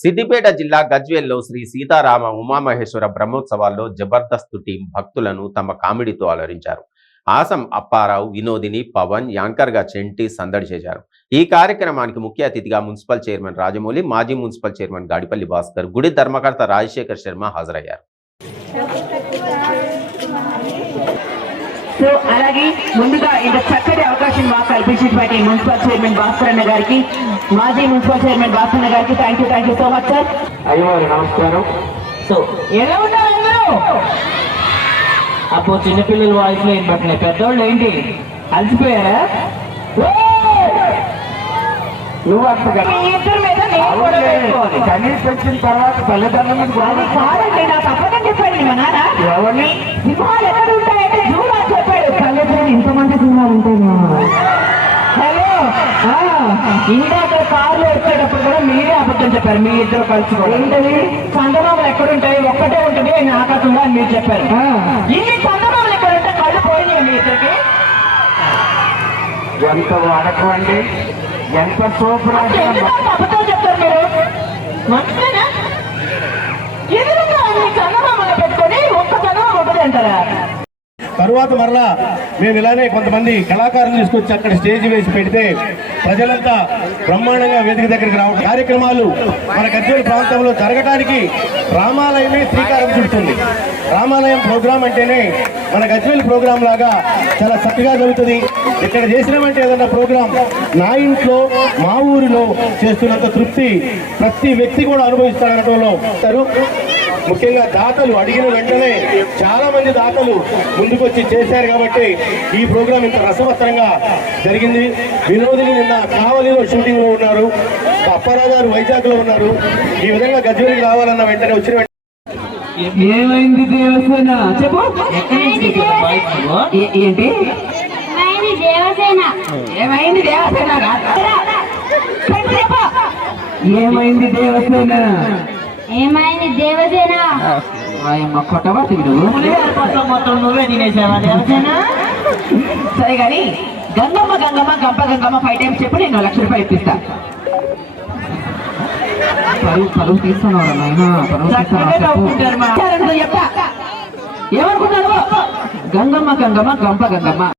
సిద్దిపేట జిల్లా గజ్వేల్లో శ్రీ సీతారామ ఉమామహేశ్వర బ్రహ్మోత్సవాల్లో జబర్దస్త్ టీం భక్తులను తమ కామెడీతో అలరించారు. ఆసం అప్పారావు, వినోదిని, పవన్ యాంకర్గా చెంటి సందడి చేశారు. ఈ కార్యక్రమానికి ముఖ్య అతిథిగా మున్సిపల్ చైర్మన్ రాజమౌళి, మాజీ మున్సిపల్ చైర్మన్ గాడిపల్లి భాస్కర్, గుడి ధర్మకర్త రాజశేఖర్ శర్మ హాజరయ్యారు. సో అలాగే ముందుగా ఇంత చక్కటి అవకాశం మాకు కల్పించినటువంటి మున్సిపల్ చైర్మన్ భాస్కర్ అన్న గారికి, మాజీ మున్సిపల్ చైర్మన్ భాస్కర్ అన్న గారికి thank you so much sir. అయ్యవారు నమస్కారం. సో ఎలా ఉన్నారు అందరూ? అప్పుడు చిన్నపిల్లల వాయిస్ లో వినబట్టినాయి, పెద్దోళ్ళు ఏంటి అలసిపోయారా? నువ్వు కనీసం వచ్చిన తర్వాత తల్లిదండ్రుల కాదండి, నాకు అప్పదని చెప్పండి మా నాన్న. ఎవరిని సింహాలు ఎక్కడ ఉంటాయంటే జూలో చెప్పాడు. తల్లిదండ్రులు ఇంతమంది సింహాలు ఉంటాయి. హలో, ఇందాక కారులో వచ్చేటప్పుడు కూడా మీరే అబద్ధం చెప్పారు. మీ ఇద్దరు కలిసి ఏంటది? చందమామలు ఎక్కడుంటాయి? ఒక్కటే ఉంటుంది ఆకాశంగా అని మీరు చెప్పారు. ఇన్ని చందమామలు ఎక్కడుంటే కళ్ళు పోయినాయి మీ ఇద్దరికి. ఎంత వాడకమండి, ఎంత సూపర్. అబద్ధం చెప్తారు మీరు. మంచిదేనా? ఎదురుగా చందమామలు పెట్టుకొని ఒక్క చందమామ ఒకటి అంటారా? తరువాత మరలా మేము ఇలానే కొంతమంది కళాకారులు తీసుకొచ్చి అక్కడ స్టేజ్ వేసి పెడితే ప్రజలంతా బ్రహ్మాండంగా వేదిక దగ్గరికి రావడం, కార్యక్రమాలు మన గజ్వేల్ ప్రాంతంలో జరగడానికి రామాలయమే శ్రీకారం చుడుతుంది. రామాలయం ప్రోగ్రాం అంటేనే మన గజ్వేల్ ప్రోగ్రాం లాగా చాలా చక్కగా జరుగుతుంది. ఇక్కడ చేసినామంటే ఏదన్నా ప్రోగ్రాం నా ఇంట్లో మా ఊరిలో చేస్తున్నంత తృప్తి ప్రతి వ్యక్తి కూడా అనుభవిస్తారనడంలో ముఖ్యంగా దాతలు అడిగిన వెంటనే చాలా మంది దాతలు ముందుకొచ్చి చేశారు కాబట్టి ఈ ప్రోగ్రాం ఇంత రసవత్తరంగా జరిగింది. వినోదిని నిన్న కావలిలో షూటింగ్ లో ఉన్నారు, అప్పారావు గారు వైజాగ్ లో ఉన్నారు. ఈ విధంగా గజ్వేల్కి రావాలన్న వెంటనే వచ్చిన ఏమైంది దేవసేన చెప్పు. ఏంటి దేవసేన? ఏమైంది దేవసేన? ఏమైంది దేవసేన? ఏమైంది దేవసేన? కొట్టబట్టి మొత్తం నువ్వే తినేసావా దేవసేన? సరే కానీ గంగమ్మ గంగమ్మ గంప గంగమ్మ 5 టైమ్స్ చెప్పు, నేను 1 లక్ష రూపాయలు ఇప్పిస్తా. పరువు తీస్తున్నావు నాయన, పరువు చెప్తా. ఏమనుకున్నాను? గంగమ్మ గంగమ్మ గంప గంగమ్మ